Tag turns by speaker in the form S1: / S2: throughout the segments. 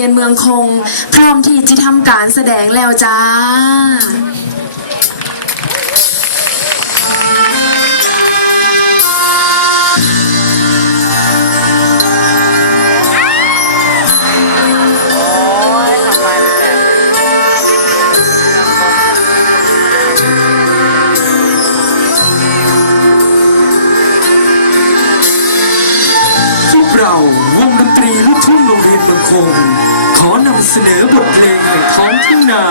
S1: เรียนเมืองคง พร้อมที่จะทำการแสดงแล้วจ้า
S2: ตรีลูกทุ่งโรงเรียนเมือคงขอนำเสนอบทเพลงแห่งท้องทุ่งนา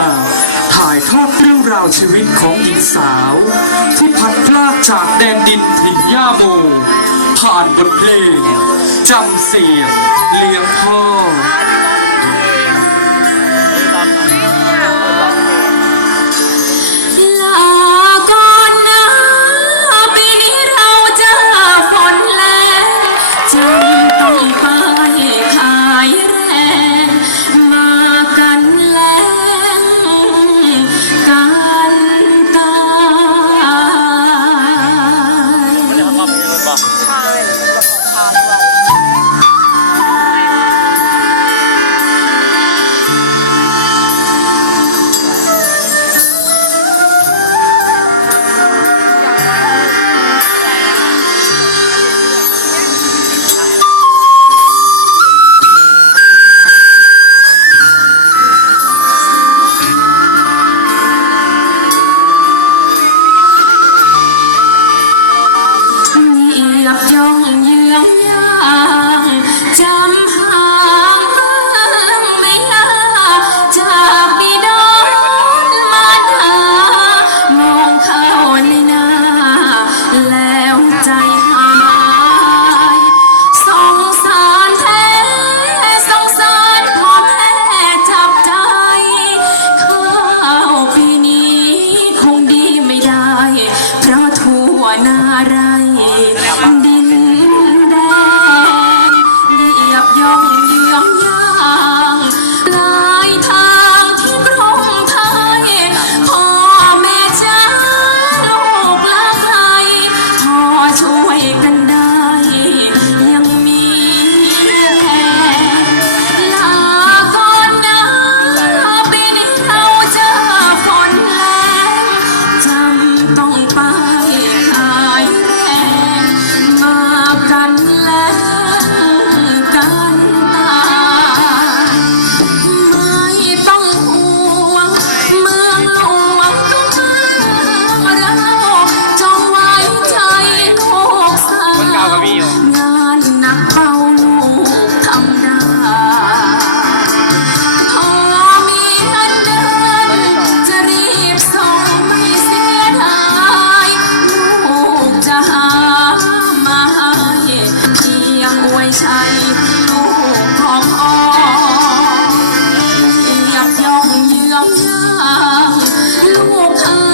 S2: ถ่ายทอดเรื่องราวชีวิตของหญิงสาว ที่พัดพลากจากแดนดินถิ่นย่าโมผ่านบทเพลงจำเสียงเลี้ยง
S1: ลำนางลูกค้า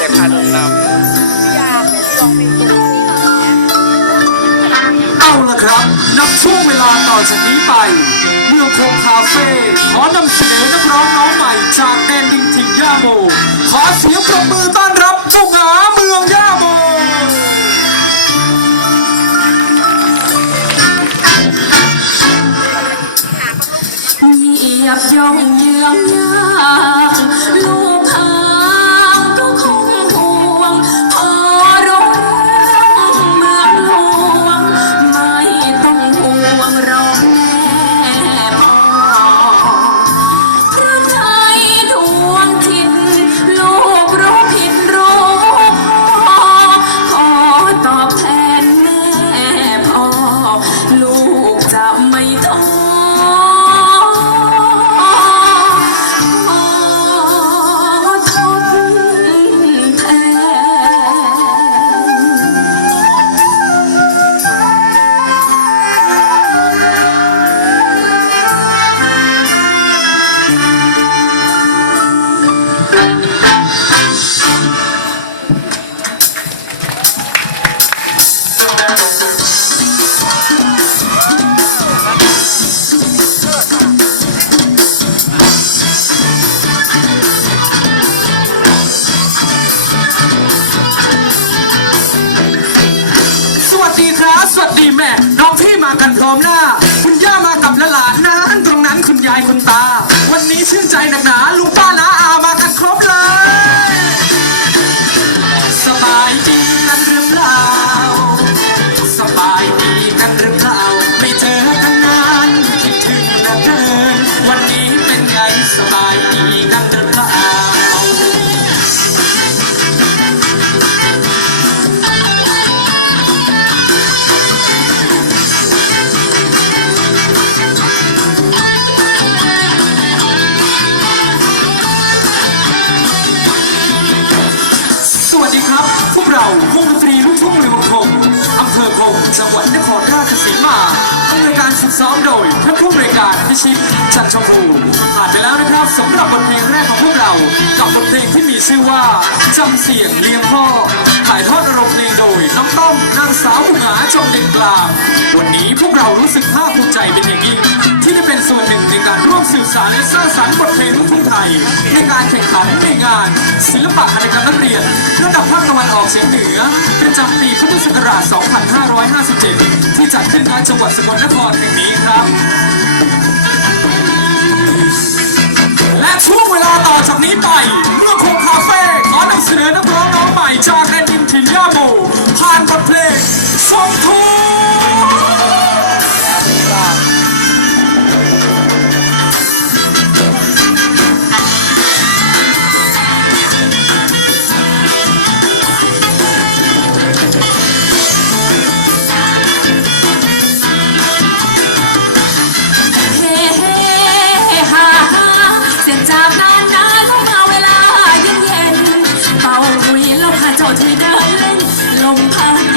S1: อย่าพาลงนำเอาละครับนั
S2: บช่วงเวลาต่อจากนี้ไป เมืองคงคาเฟ่ขอนำเสนอนักร้องน้องใหม่จากแดนดินถิ่นย่าโม ขอเสียงปรบมือต้อนรับเจ้าหาเมืองย่าโม
S1: เหยับยองเยืองย่า พี่มา
S2: กันพร้อมหน้า คุณย่ามากับหลานนั้นตรงนั้นคุณยายคุณตา วันนี้ชื่นใจหนักหนาลุงป้าน้าอามากันครบเลย สบายดีกันหรือเปล่า คมจังหวัดนครราชสีมาดำเนินการฝึกซ้อมโดยท่านผู้บริการพิชิตจันทบูผ่านไปแล้วนะครับสำหรับบทเพลงแรกของพวกเรา กับบทเพลงที่มีชื่อว่าจำเสียงเลี้ยงพ่อถ่ายทอดอารมณ์เพลงโดยน้องต้อมนางสาวบุหาชมเด็กกลางวันนี้พวกเรารู้สึกภาคภูมิใจเป็นอย่างยิ่ง ที่ได้เป็นส่วนหนึ่งในการร่วมสื่อสารและสร้างสรรค์บทเพลงลูกทุ่งไทย ในการแข่งขันในงาน ศิลปะหัตถกรรมนักเรียนระดับภาคตะวันออกเฉียงเหนือประจำปีพุทธศักราช 2557 ที่จัดขึ้นณจังหวัดสกลนครแห่งนี้ครับ และช่วงเวลาต่อจากนี้ไปเมื่อคงคาเฟ่ขอนำเสนอนักร้องน้องใหม่จากแดนดินถิ่นย่าโมผ่านบทเพลงสมทู ก็จ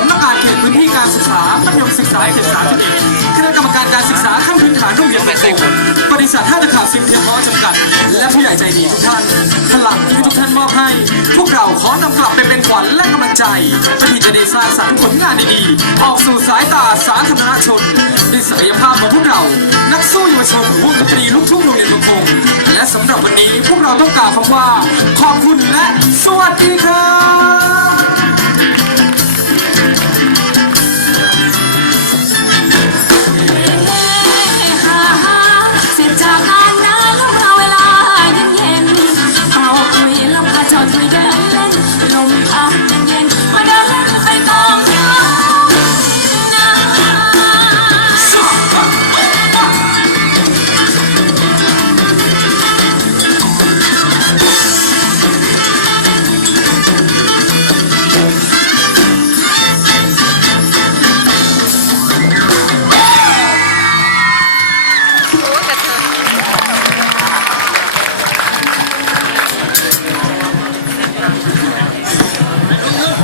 S2: สำนักงานเขตพื้นที่การศึกษามัธยมศึกษาเขตสามสิบเอ็ดคณะกรรมการการศึกษาขั้นพื้นฐานโรงเรียนแม่โขง
S3: ริษัทห้าตะขาบสิงเทมพอจำกัด และผู้ใหญ่ใจดีทุกท่านพลังที่ทุกท่านมอบให้ พวกเราขอนำกลับไปเป็นขวัญและกำลังใจเพื่อที่จะได้สร้างสรรค์ผลงานดีๆออกสู่สายตาสาธารณชนด้วยศักยภาพของพวกเรา นักสู้เยาวชนวงดนตรีลูกทุ่งโรงเรียนบางคงและสำหรับวันนี้พวกเราต้องกล่าวคำว่า ขอบคุณและสวัสดีครับ